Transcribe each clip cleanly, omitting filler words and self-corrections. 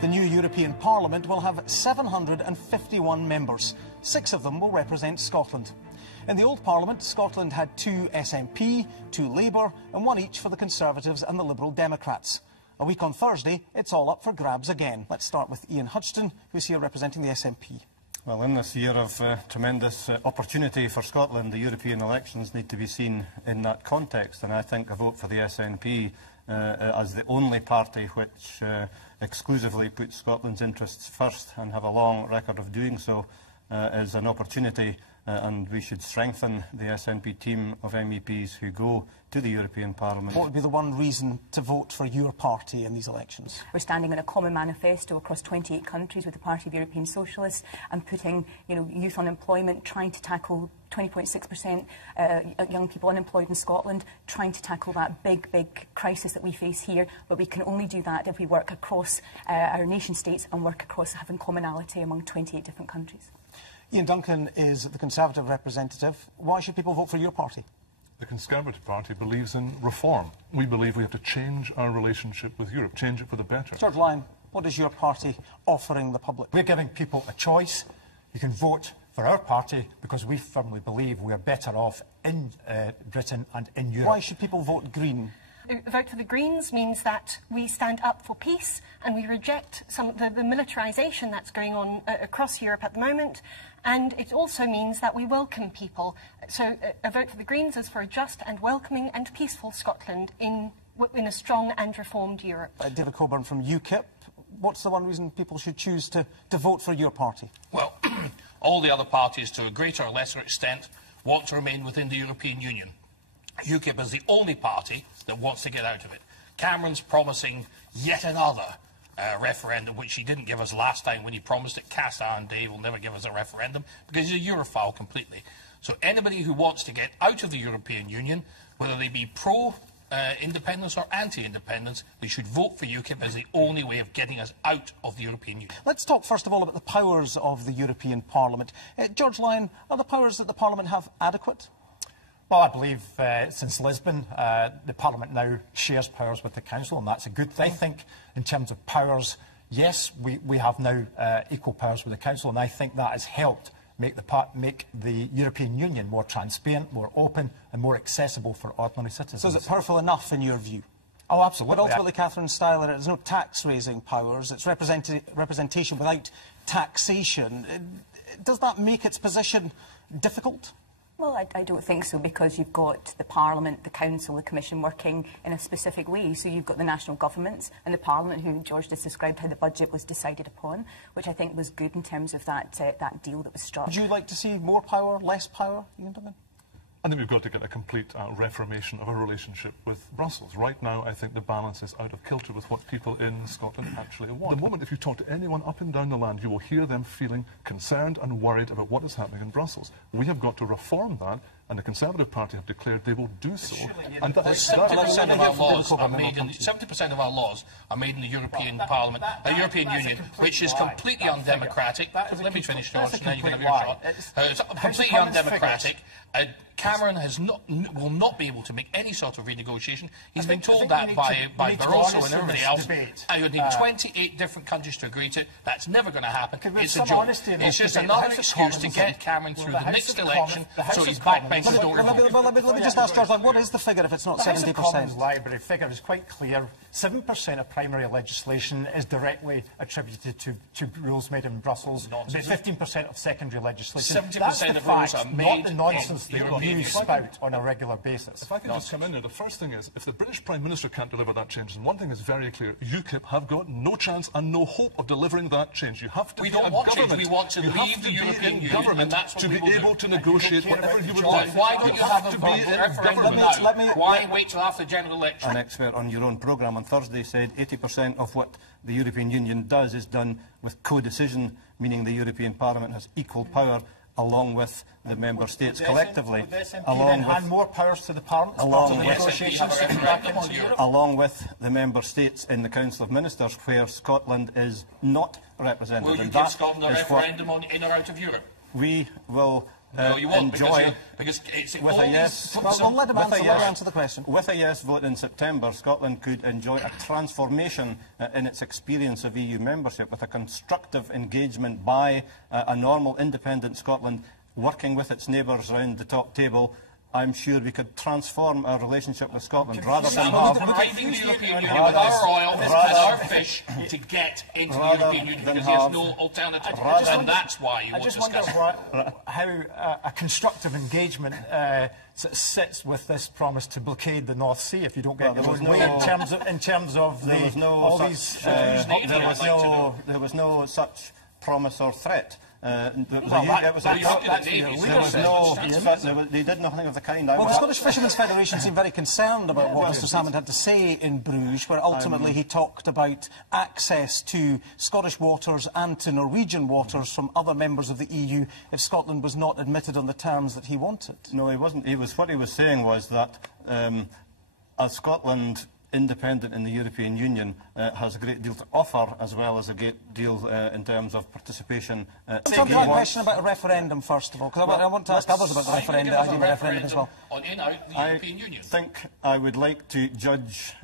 The new European Parliament will have 751 members. 6 of them will represent Scotland. In the old Parliament, Scotland had 2 SNP, 2 Labour and 1 each for the Conservatives and the Liberal Democrats. A week on Thursday, it's all up for grabs again. Let's start with Ian Hudson, who's here representing the SNP. Well, in this year of tremendous opportunity for Scotland, the European elections need to be seen in that context, and I think a vote for the SNP as the only party which exclusively puts Scotland's interests first and have a long record of doing so is an opportunity, and we should strengthen the SNP team of MEPs who go to the European Parliament. What would be the one reason to vote for your party in these elections? We're standing on a common manifesto across 28 countries with the Party of European Socialists and putting, youth unemployment, trying to tackle 20.6% young people unemployed in Scotland, trying to tackle that big crisis that we face here. But we can only do that if we work across our nation states and work across having commonality among 28 different countries. Ian Duncan is the Conservative representative. Why should people vote for your party? The Conservative Party believes in reform. We believe we have to change our relationship with Europe, change it for the better. George Lyon, what is your party offering the public? We're giving people a choice. You can vote for our party because we firmly believe we are better off in Britain and in Europe. Why should people vote Green? A vote for the Greens means that we stand up for peace and we reject some of the militarisation that's going on across Europe at the moment, and it also means that we welcome people. So a vote for the Greens is for a just and welcoming and peaceful Scotland in a strong and reformed Europe. David Coburn from UKIP, what's the one reason people should choose to vote for your party? Well, all the other parties, to a greater or lesser extent, want to remain within the European Union. UKIP is the only party that wants to get out of it. Cameron's promising yet another referendum, which he didn't give us last time when he promised it. Casta and Day will never give us a referendum because he's a Europhile completely. So anybody who wants to get out of the European Union, whether they be pro-independence or anti-independence, they should vote for UKIP as the only way of getting us out of the European Union. Let's talk first of all about the powers of the European Parliament. George Lyon, are the powers that the Parliament have adequate? Well, I believe since Lisbon, the Parliament now shares powers with the Council, and that's a good thing. I think in terms of powers, yes, we have now equal powers with the Council, and I think that has helped make the European Union more transparent, more open, and more accessible for ordinary citizens. So is it powerful enough in your view? Oh, absolutely. But ultimately, Catherine Styler, there's no tax-raising powers. It's representation without taxation. Does that make its position difficult? Well, I don't think so, because you've got the Parliament, the Council, the Commission working in a specific way. So you've got the national governments and the Parliament, who George just described how the budget was decided upon, which I think was good in terms of that deal that was struck. Would you like to see more power, less power, Ian Duncan? I think we've got to get a complete reformation of our relationship with Brussels. Right now, I think the balance is out of kilter with what people in Scotland actually want. The moment if you talk to anyone up and down the land, you will hear them feeling concerned and worried about what is happening in Brussels. We have got to reform that, and the Conservative Party have declared they will do so. And 70% of our laws are made in 70% of our laws are made in the European Parliament, the European Union, which is completely undemocratic. Let me finish, George. Now you can have your shot. It's completely undemocratic. Cameron will not be able to make any sort of renegotiation. He's been told that by Barroso and everybody else. I would need 28 different countries to agree to it. That's never going to happen. It's a joke. It's just another excuse to get Cameron through the next election, so his backbenchers don't revolt. Let me just ask George, what is the figure if it's not 70%? The House of Commons Library figure is quite clear. 7% of primary legislation is directly attributed to rules made in Brussels. About 15% of secondary legislation. 70% of rules are made not the nonsense that you spout on a regular basis. If I can just come in there, the first thing is, if the British Prime Minister can't deliver that change, and one thing is very clear, UKIP have got no chance and no hope of delivering that change. You have to be a government. We want to leave the European Union, and that's what to be able to negotiate whatever you would like. Why don't you have a referendum now? Why wait till after the general election? An expert on your own programme on Thursday said 80% of what the European Union does is done with co-decision, meaning the European Parliament has equal power along with the member states collectively, along with more powers to the Parliament, along with the member states in the Council of Ministers, where Scotland is not represented. Will you give Scotland a referendum on in or out of Europe? We will No, you won't, enjoy... because it's with a yes... Well, let him answer the question. With a yes vote in September, Scotland could enjoy a transformation in its experience of EU membership, with a constructive engagement by a normal, independent Scotland working with its neighbours around the top table. I'm sure we could transform our relationship with Scotland rather than have... bribing the European Union with our oil and our fish to get into the European Union, because there's no alternative. And that's why you won't discuss it. I just wonder how a constructive engagement sits with this promise to blockade the North Sea if you don't get your own way in terms of there was no such promise or threat. They did nothing of the kind. Well, the Scottish Fishermen's Federation seemed very concerned about what Mr Salmond had to say in Bruges, where ultimately he talked about access to Scottish waters and to Norwegian waters from other members of the EU if Scotland was not admitted on the terms that he wanted. No, he wasn't. What he was saying was that as Scotland, independent in the European Union, has a great deal to offer, as well as a great deal in terms of participation. I'm talking about a question about a referendum, first of all, because I want to ask others about the referendum as well. On in-out the European Union. I think I would like to judge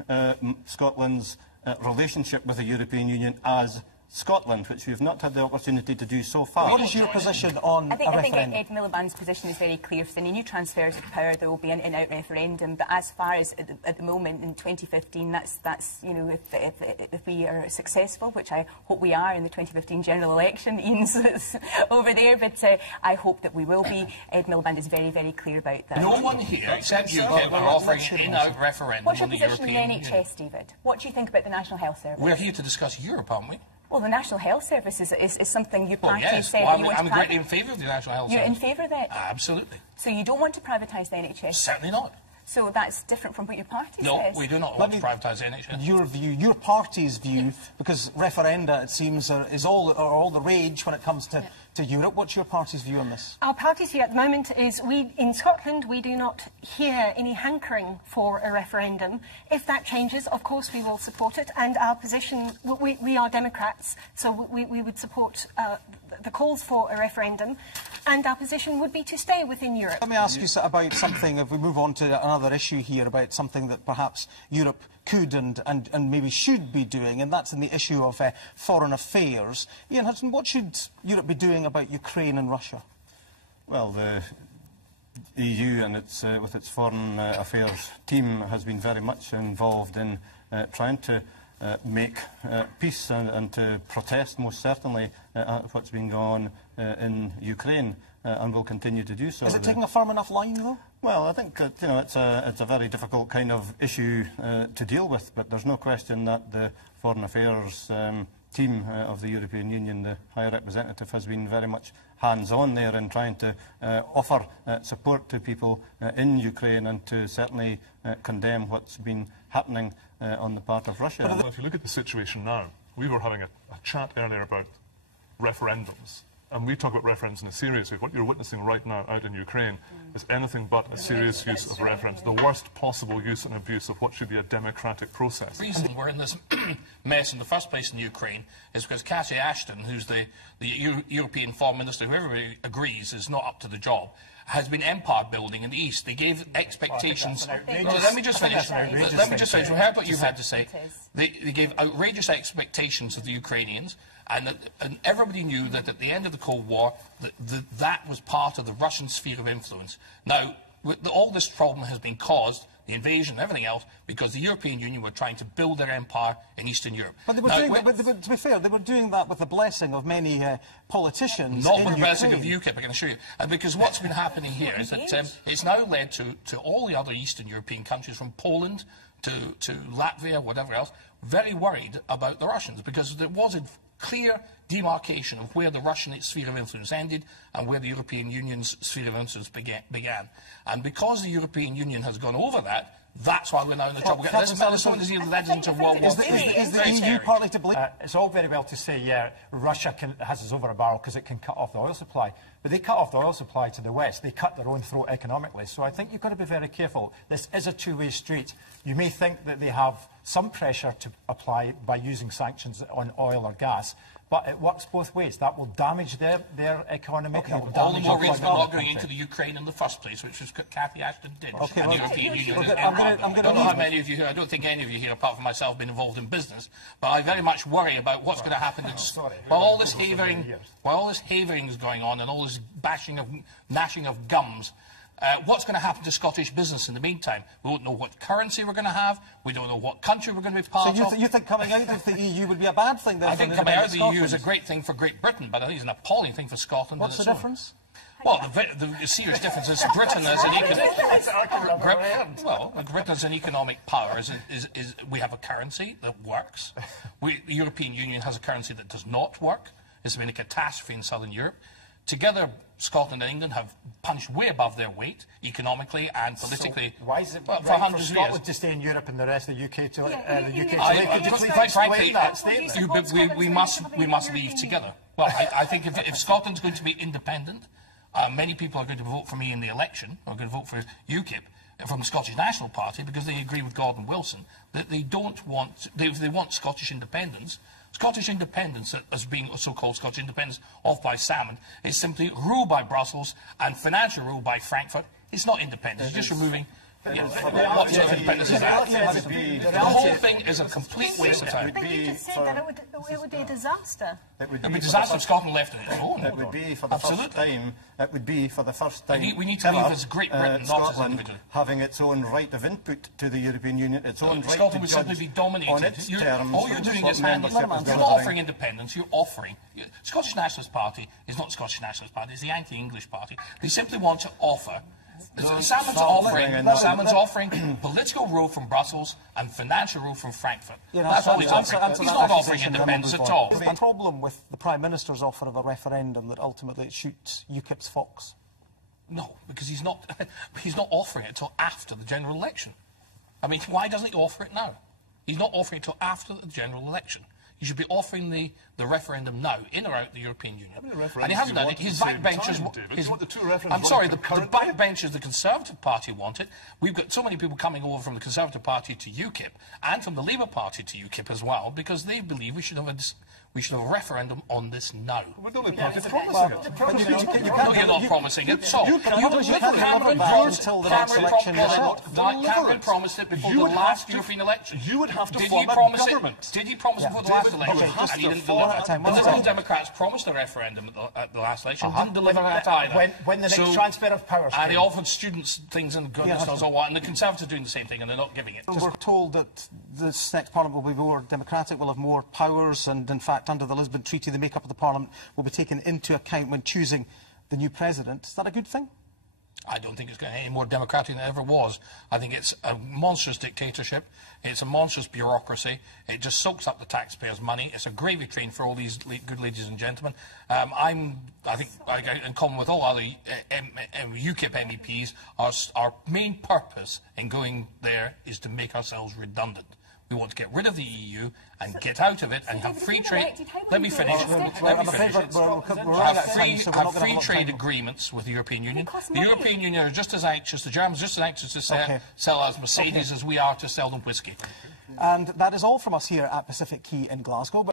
Scotland's relationship with the European Union as Scotland, which we have not had the opportunity to do so far. What is your position on a referendum? I think Ed Miliband's position is very clear. For any new transfers of power, there will be an in-out referendum. But as far as at the moment in 2015, that's you know, if we are successful, which I hope we are in the 2015 general election, Ian's over there, but I hope that we will be. Ed Miliband is very, very clear about that. No one here, except UKIP, are offering an in-out referendum What's your on the position European in the NHS, David? What do you think about the National Health Service? We're here to discuss Europe, aren't we? Well, the National Health Service is something your party yes. said Well, you want I'm to greatly in favour of the National Health You're Service. in favour of that? Absolutely. So you don't want to privatise the NHS? Certainly not. So that's different from what your party says? No, we do not want to privatise the NHS. Your view, your party's view, because referenda, it seems, are all the rage when it comes to Europe. What's your party's view on this? Our party's view at the moment is in Scotland, we do not hear any hankering for a referendum. If that changes, of course, we will support it. And our position, we are Democrats, so we would support the calls for a referendum. And our position would be to stay within Europe. Let me ask you about something, if we move on to another issue here, about something that perhaps Europe could and maybe should be doing, and that's in the issue of foreign affairs. Ian Hudson, what should Europe be doing about Ukraine and Russia? Well, the EU and with its foreign affairs team has been very much involved in trying to make peace and to protest, most certainly, what's been going on in Ukraine, and will continue to do so. Is it taking a firm enough line, though? Well, I think that, you know, it's a very difficult kind of issue to deal with, but there's no question that the Foreign Affairs team of the European Union, the High Representative, has been very much hands-on there in trying to offer support to people in Ukraine and to certainly condemn what's been happening on the part of Russia. But if you look at the situation now, we were having a chat earlier about referendums. And we talk about referendums in a serious way. What you're witnessing right now out in Ukraine is anything but a serious use of referendums. The worst possible use and abuse of what should be a democratic process. The reason we're in this mess in the first place in Ukraine is because Cathy Ashton, who's the European Foreign Minister, who everybody agrees is not up to the job, has been empire building in the East. They gave expectations... let me just finish. Let me just finish. We heard what you had to say. They gave outrageous expectations of the Ukrainians, and everybody knew that at the end of the Cold War, that was part of the Russian sphere of influence. Now, all this problem has been caused, the invasion and everything else, because the European Union were trying to build their empire in Eastern Europe. But they were doing that, to be fair, they were doing that with the blessing of many politicians. Not with the blessing of UKIP, I can assure you. Because what's been happening here is that it's now led to all the other Eastern European countries, from Poland to Latvia, whatever else, very worried about the Russians, because there was a clear demarcation of where the Russian sphere of influence ended and where the European Union's sphere of influence began. And because the European Union has gone over that, that's why we're now in the trouble. This led into World War III. Is the EU partly to blame? It's all very well to say, yeah, Russia has us over a barrel because it can cut off the oil supply. But they cut off the oil supply to the West. They cut their own throat economically. So I think you've got to be very careful. This is a two-way street. You may think that they have some pressure to apply by using sanctions on oil or gas, But it works both ways. That will damage their economy. Okay. All the more reason for not going into the Ukraine in the first place, which was what Cathy Ashton did. Okay, and well, the European Union is I'm I don't know how many of you here, I don't think any of you here, apart from myself, have been involved in business, but I very much worry about what's going to happen. While all this havering is going on and all this gnashing of gums, what's going to happen to Scottish business in the meantime? We don't know what currency we're going to have. We don't know what country we're going to be part of. So you think coming out of the EU would be a bad thing then? I think coming out of the EU is a great thing for Great Britain, but I think it's an appalling thing for Scotland. What's the difference? Well, the serious difference is Britain as an Britain as an economic power is we have a currency that works. The European Union has a currency that does not work. It's been a catastrophe in southern Europe. Together, Scotland and England have punched way above their weight, economically and politically. So why is it for right hundreds for of years? Scotland to stay in Europe and the rest of the UK to Quite frankly, we must leave together. Well, I think if Scotland's going to be independent, many people are going to vote for me in the election, or going to vote for UKIP from the Scottish National Party, because they agree with Gordon Wilson that they want Scottish independence. Scottish independence, as being so-called Scottish independence by Salmond, is simply rule by Brussels and financial rule by Frankfurt. It's not independence. It's just removing... what sort of independence is that? The whole thing is a complete waste of time. But you just said that it would be a disaster. It would be a disaster if Scotland left on its own. It would be for the first time. It would be for the first time. We need to leave as Great Britain, not as individual. Having its own right of input to the European Union, its own right Scotland to would judge simply be dominated. on its terms. All you're doing is handing. You're not offering independence. You're offering. Scottish Nationalist Party is not the Scottish Nationalist Party. It's the anti-English party. They simply want to offer. Salmond's offering political rule from Brussels and financial rule from Frankfurt. That's all he's offering. He's not offering independence at all. Is there a problem with the Prime Minister's offer of a referendum that ultimately it shoots UKIP's fox? No, because he's not offering it until after the general election. I mean, why doesn't he offer it now? He's not offering it until after the general election. He should be offering the referendum now, in or out the European Union. And he hasn't done it. His backbenchers... I'm sorry, the backbenchers, the Conservative Party want it. We've got so many people coming over from the Conservative Party to UKIP and from the Labour Party to UKIP as well, because they believe we should have a referendum on this now. We're the only party promising it. No, you're not promising it. So, Cameron promised it before the last European election. You would have to form a government. Did he promise it before the last election? And he didn't deliver. The Liberal Democrats promised a referendum at the last election, didn't deliver that either. When the next transfer of powers and they offered students things and goodness knows all what, and the Conservatives are doing the same thing, and they're not giving it. We're told that this next Parliament will be more democratic, will have more powers, and in fact, under the Lisbon Treaty, the make-up of the Parliament will be taken into account when choosing the new president. Is that a good thing? I don't think it's going to be any more democratic than it ever was. I think it's a monstrous dictatorship. It's a monstrous bureaucracy. It just soaks up the taxpayers' money. It's a gravy train for all these good ladies and gentlemen. I think, in common with all other UKIP MEPs, our main purpose in going there is to make ourselves redundant. We want to get rid of the EU and get out of it and have free trade. Let me finish. Have free trade agreements with the European Union. The European Union are just as anxious, the Germans are just as anxious to sell us Mercedes as we are to sell them whiskey. And that is all from us here at Pacific Quay in Glasgow.